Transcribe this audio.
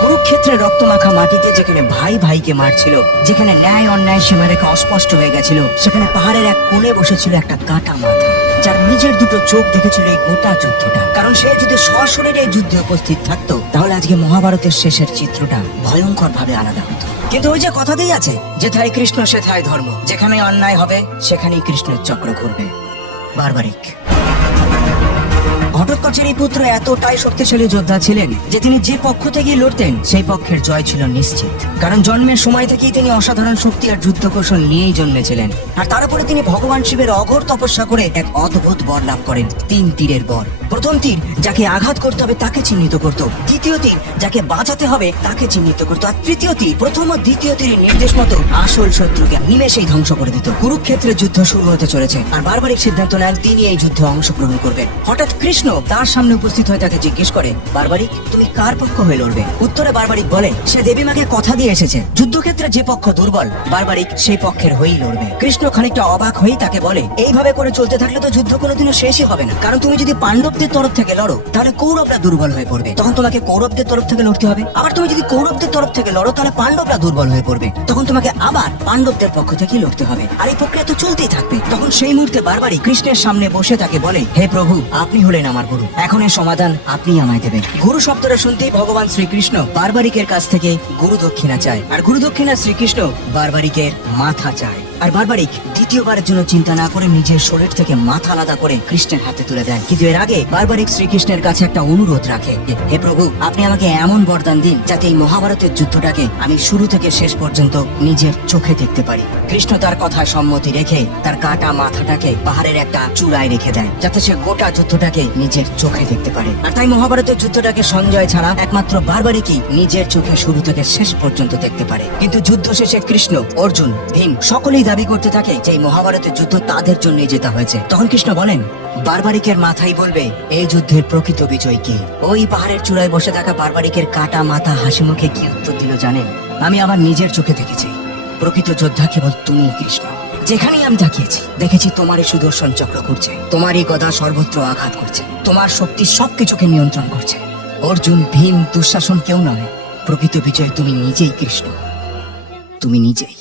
কুরুক্ষেত্রে রক্তমাখা মাটিতে যেখানে ভাই ভাইকে মারছিল, যেখানে ন্যায় অন্যায় সীমারেখা অস্পষ্ট হয়ে গেছিল, সেখানে পাহাড়ের এক কোণে বসেছিল একটা কাটা মাথা, যার নিজের দুটো চোখ দেখেছিল এই গোটা যুদ্ধটা। কারণ সে যদি সশরীরে এই যুদ্ধে উপস্থিত থাকতো, তাহলে আজকে মহাভারতের শেষের চিত্রটা ভয়ঙ্কর ভাবে আলাদা হতো। কিন্তু ওই যে কথাতেই আছে, যেথায় কৃষ্ণ সেথায় ধর্ম, যেখানে অন্যায় হবে সেখানেই কৃষ্ণের চক্র ঘুরবে। বারবারিক ঘটোৎকচের এই পুত্র এতটাই শক্তিশালী যোদ্ধা ছিলেন যে তিনি যে পক্ষ থেকে লড়তেন সেই পক্ষের জয় ছিল নিশ্চিত। কারণ জন্মের সময় থেকেই তিনি অসাধারণ শক্তি আর যুদ্ধ কৌশল নিয়েই জন্মেছিলেন। আর তার উপরে তিনি ভগবান শিবের অঘোর তপস্যা করে এক অদ্ভুত বর লাভ করেন, 3 তীরের বর। প্রথম তীর যাকে আঘাত করতে হবে তাকে চিহ্নিত করত, দ্বিতীয় তীর যাকে বাঁচাতে হবে তাকে চিহ্নিত করত, আর তৃতীয় তীর প্রথম ও দ্বিতীয় তীরের নির্দেশ মতো আসল শত্রুকে নিমেষেই ধ্বংস করে দিত। কুরুক্ষেত্রের যুদ্ধ শুরু হতে চলেছে, আর বারবারিক সিদ্ধান্ত নেন তিনি এই যুদ্ধে অংশগ্রহণ করবেন। হঠাৎ কৃষ্ণ তার সামনে উপস্থিত হয়ে তাকে জিজ্ঞেস করে, বারবারিক তুমি কার পক্ষ হয়ে লড়বে? উত্তরে বারবারিক বলে, সে দেবী মাকে কথা দিয়ে এসেছে, যুদ্ধক্ষেত্রে যে পক্ষ দুর্বল বারবারিক সেই পক্ষের হয়েই লড়বে। কৃষ্ণ খানিকটা অবাক হয়েই তাকে বলে, এইভাবে করে চলতে থাকলে তো যুদ্ধ কোনোদিনও শেষই হবে না। কারণ তুমি যদি পাণ্ডবদের তরফ থেকে লড়ো তাহলে কৌরবরা দুর্বল হয়ে পড়বে, তখন তোমাকে কৌরবদের তরফ থেকে লড়তে হবে। আবার তুমি যদি কৌরবদের তরফ থেকে লড়ো তাহলে পাণ্ডবরা দুর্বল হয়ে পড়বে, তখন তোমাকে আবার পাণ্ডবদের পক্ষ থেকে লড়তে হবে। আর এই প্রক্রিয়া তো চলতেই থাকবে। তখন সেই মুহূর্তে বারবারিক কৃষ্ণের সামনে বসে তাকে বলে, হে প্রভু, আপনি হলেন আমার গুরু, এখন এর সমাধান আপনি আমায় দেবেন। গুরু শব্দটা শুনতেই ভগবান শ্রীকৃষ্ণ বারবারিকের কাছ থেকে গুরু দক্ষিণা চায়, আর গুরু দক্ষিণা শ্রীকৃষ্ণ বারবারিকের মাথা চায়। আর বারবারিক দ্বিতীয়বারের জন্য চিন্তা না করে নিজের শরীর থেকে মাথা আলাদা করে কৃষ্ণের হাতে তুলে দেয়। কিন্তু এর আগে বারবারিক শ্রীকৃষ্ণের কাছে একটা অনুরোধ রাখে, হে প্রভু, আপনি আমাকে এমন বরদান দিন যাতে এই মহাভারতের যুদ্ধটাকে আমি শুরু থেকে শেষ পর্যন্ত নিজের চোখে দেখতে পারি। কৃষ্ণ তার কথায় সম্মতি রেখে তার কাটা মাথাটাকে পাহাড়ের একটা চূড়ায় রেখে দেয়, যাতে সে গোটা যুদ্ধটাকে নিজের চোখে দেখতে পারে। আর তাই মহাভারতের যুদ্ধটাকে সঞ্জয় ছাড়া একমাত্র বারবারিকই নিজের চোখে শুরু থেকে শেষ পর্যন্ত দেখতে পারে। কিন্তু যুদ্ধ শেষে কৃষ্ণ, অর্জুন, ভীম সকলেই দাবি করতে থাকে যে এই মহাভারতের যুদ্ধ তাদের জন্যই জেতা হয়েছে। তখন কৃষ্ণ বলেন, বারবারিকের মাথাই বলবে এই যুদ্ধের প্রকৃত বিজয় কে। ওই পাহাড়ের চূড়ায় বসে থাকা বারবারিকের কাটা মাথা হাসি মুখে কি উত্তর দিল জানেন? আমি আমার নিজের চোখে দেখেছি, প্রকৃত যোদ্ধা কেবল তুমি কৃষ্ণ। যেখানেই আমি তাকিয়েছি দেখেছি তোমারই সুদর্শন চক্র ঘুরছে, তোমারই গদা সর্বত্র আঘাত করছে, তোমার শক্তি সবকিছুকে নিয়ন্ত্রণ করছে। অর্জুন, ভীম, দুঃশাসন কেউ নয়, প্রকৃত বিজয় তুমি নিজেই কৃষ্ণ, তুমি নিজেই।